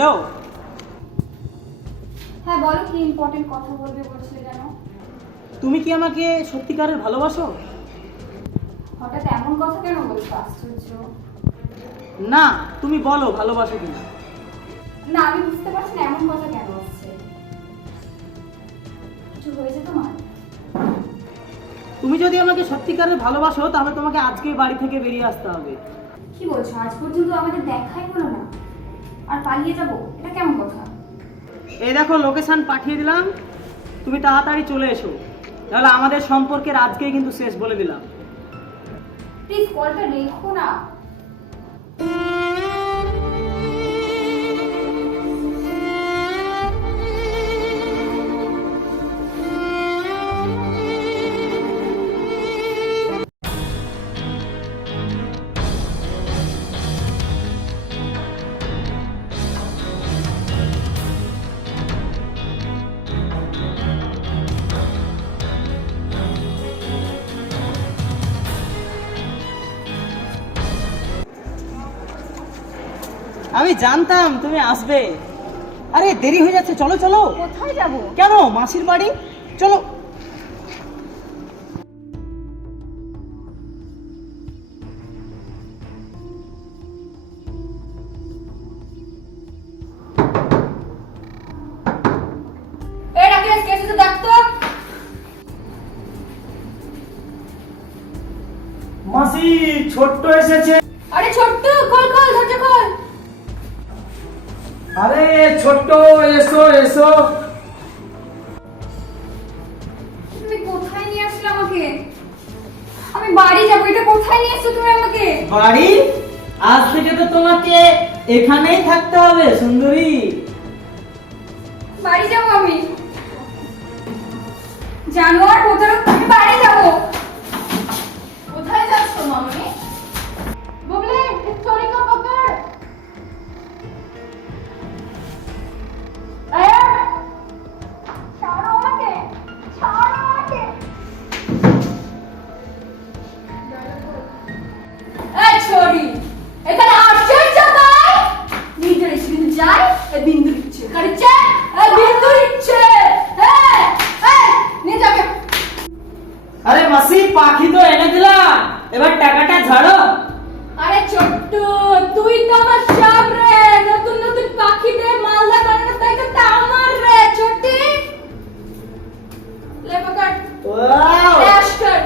Hello. হ্যাঁ বলো, কি ইম্পর্টেন্ট কথা বলবে বলছিলে জানো? তুমি কি আমাকে সত্যিকারের ভালোবাসো? হঠাৎ এমন কথা কেন বলছো? আশ্চর্য। না, তুমি বলো ভালোবাসো কিনা। না, আমি বুঝতে পারছি না এমন কথা কেন আসছে। কিছু হয়েছে তোমার? তুমি যদি আমাকে সত্যিকারের ভালোবাসো তাহলে তোমাকে আজকেই বাড়ি থেকে বেরিয়ে আসতে হবে। কি বলছো? আজ পর্যন্ত আমাদের দেখাই হলো না আর পালিয়ে যাবো? এটা কেমন কথা? এই দেখো লোকেশন পাঠিয়ে দিলাম, তুমি তাড়াতাড়ি চলে এসো, তাহলে আমাদের সম্পর্কের আজকেই কিন্তু শেষ বলে দিলাম। প্লিজ কলটা রেখো না। আমি জানতাম তুমি আসবে। আরে দেরি হয়ে যাচ্ছে, চলো চলো। কোথায় যাবো? কেন? মাসির বাড়ি, চলো। এই রাকেশ, কে এসেছে দেখ তো। মাসি ছোট্ট এসেছে। আরে ছোট্ট, খোল খোল, দরজা খোল। আরে ছোট্ট, এসো এসো। তুমি কোথায় নিয়ে আসলে আমাকে? আমি বাড়ি যাবো, এটা কোথায় নিয়ে এসছো তুমি আমাকে? বাড়ি? আজ থেকে তো তোমাকে এখানেই থাকতে হবে সুন্দরী। বাড়ি যাবো আমি। জানোয়ার প্রতারক, আমি বাড়ি যাবো। কোথায় যাচ্ছ মামনি? বুবলে, চোরি কা পকড়। ছাড়ো আমাকে, ছাড়ো আমাকে। এই ছোরি, এখানে আসছিস তাই? নিজের স্ক্রিন যায়, এই বিন্দু দিচ্ছে। কারছে, এই বিন্দু দিচ্ছে। এই, এই, নিয়ে যাবে। আরে মাসি পাখি তো এনে দিলাম, এবার টাকাটা ঝাড়ো। আরে ছোট্ট, তুই তো আমার সব রে। নতুন নতুন পাখি দে, মালদা বানানোর দায়িত্ব আমার রে ছোটি। লে পকড়। ওয়াও, ক্র্যাশ কর।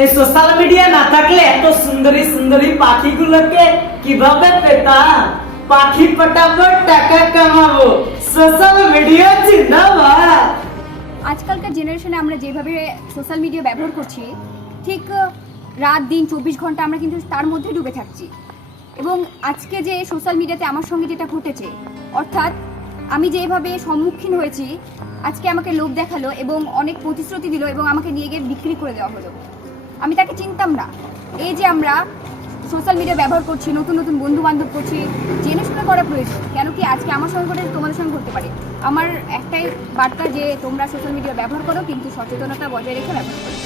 এই সোশ্যাল মিডিয়া না থাকলে এত সুন্দরী সুন্দরী পাখিগুলোকে কিভাবে পেতাম? পাখি পটাবো, টাকা কামাবো, সোশ্যাল মিডিয়া জিন্দাবাদ। আজকালকার জেনারেশনে আমরা যেভাবে সোশ্যাল মিডিয়া ব্যবহার করছি, ঠিক রাত দিন 24 ঘন্টা আমরা কিন্তু তার মধ্যে ডুবে থাকছি। এবং আজকে যে সোশ্যাল মিডিয়াতে আমার সঙ্গে যেটা ঘটেছে, অর্থাৎ আমি যেভাবে সম্মুখীন হয়েছি, আজকে আমাকে লোভ দেখালো এবং অনেক প্রতিশ্রুতি দিল এবং আমাকে নিয়ে গিয়ে বিক্রি করে দেওয়া হলো। আমি তাকে চিনতাম না। এই যে আমরা সোশ্যাল মিডিয়া ব্যবহার করছি, নতুন নতুন বন্ধু বান্ধব করছি, জেনে শুনে করা প্রয়োজন। কেন কি আজকে আমার সঙ্গে ঘটে তোমাদের সঙ্গে ঘটতে পারে। আমার একটাই বার্তা যে তোমরা সোশ্যাল মিডিয়া ব্যবহার করো, কিন্তু সচেতনতা বজায় রেখে ব্যবহার করো।